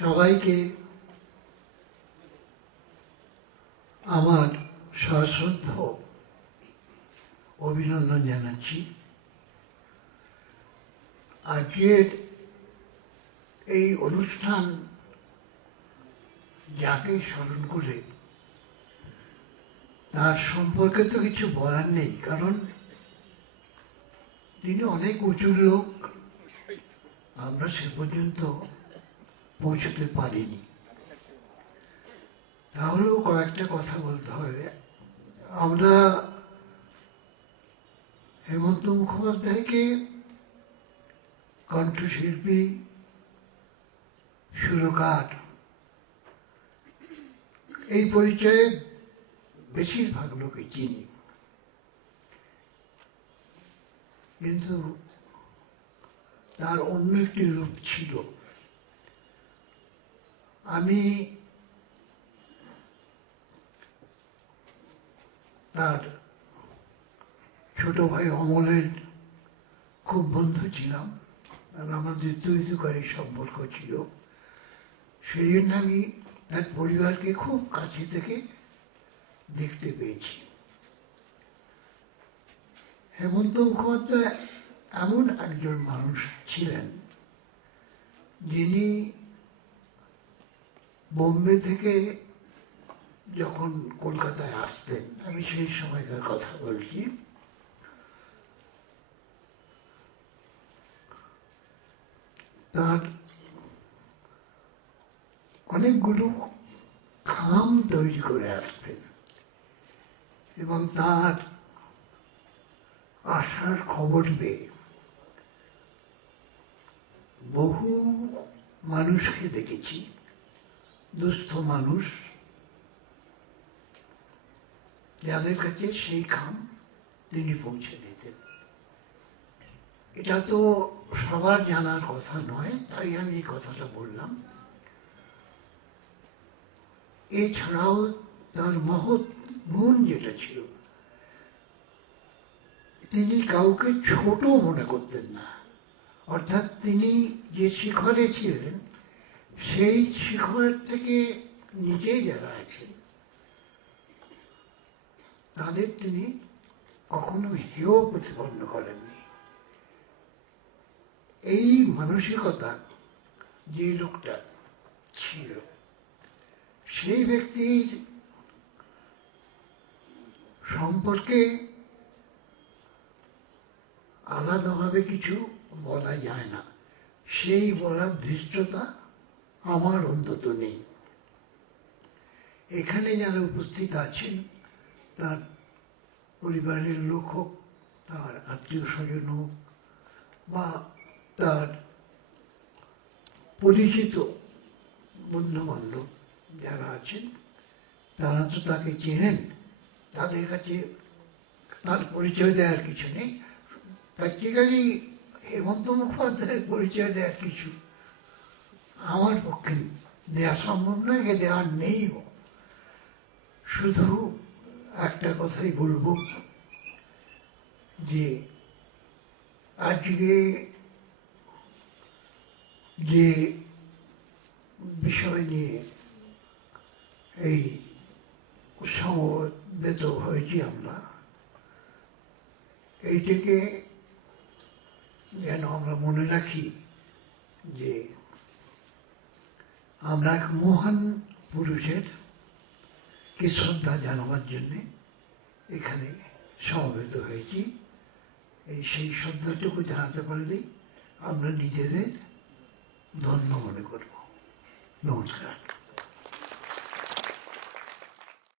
সবাইকে আমার সশ্রদ্ধ অভিনন্দন জানাচ্ছি। আজকের এই অনুষ্ঠান যাকে স্মরণ করে তার সম্পর্কে তো কিছু বলার নেই, কারণ তিনি অনেক উঁচুর লোক, আমরা সে পর্যন্ত পৌঁছতে পারিনি। তাহলেও কয়েকটা কথা বলতে হবে। আমরা হেমন্ত মুখোপাধ্যায়কে কণ্ঠশিল্পী, সুরকার এই পরিচয়ে বেশিরভাগ লোকে চিনি, কিন্তু তার অন্য একটি রূপ ছিল। আমি তার ছোট ভাই অমলের খুব বন্ধু ছিলাম, আর আমাদের তৈরিকারী সম্পর্ক ছিল। সেই জন্য আমি তার পরিবারকে খুব কাছে থেকে দেখতে পেয়েছি। হেমন্ত মুখোপাধ্যায় এমন একজন মানুষ ছিলেন যিনি বোম্বে থেকে যখন কলকাতায় আসতেন, আমি সেই সময়কার কথা বলছি, তার অনেকগুলো খাম তৈরি করে আসতেন এবং তার আসার খবর পেয়ে বহু মানুষকে দেখেছি, দুস্থ মানুষ, যাদের কাছে সেই খাম তিনি পৌঁছে দিতেন। এটা তো সবার জানার কথা নয়, তাই আমি এই কথাটা বললাম। এছাড়াও তার মহৎ গুণ যেটা ছিল, তিনি কাউকে ছোট মনে করতেন না। অর্থাৎ তিনি যে শিখরে ছিলেন, সেই শিখরের থেকে নিচেই যারা আছেন তাদের তিনি কখনো হেয় প্রতিপন্ন করেননি। এই মানসিকতা যে লোকটা ছিল, সেই ব্যক্তির সম্পর্কে আলাদাভাবে কিছু বলা যায় না। সেই বলার ধৃষ্টতা আমার অন্তত নেই। এখানে যারা উপস্থিত আছেন, তার পরিবারের লোক হোক, তার আত্মীয় স্বজন হোক, বা তার পরিচিত বন্ধু বান্ধব যারা আছেন, তারা তো তাকে চেনেন। তাদের কাছে তার পরিচয় দেওয়ার কিছু নেই। প্র্যাকটিক্যালি হেমন্ত মুখোপাধ্যায়ের পরিচয় দেওয়ার কিছু আমার পক্ষে দেওয়া সম্ভব নয়, দেওয়ার নেইও। শুধু একটা কথাই বলবো যে আজকে যে বিষয় নিয়ে এই সমবেত হয়েছি আমরা, এইটাকে যেন আমরা মনে রাখি যে আমরা এক মহান পুরুষের কে শ্রদ্ধা জানাবার জন্যে এখানে সমবেত হয়েছি। সেই শ্রদ্ধাটুকু জানাতে পারলেই আমরা নিজেদের ধন্য মনে করব। নমস্কার।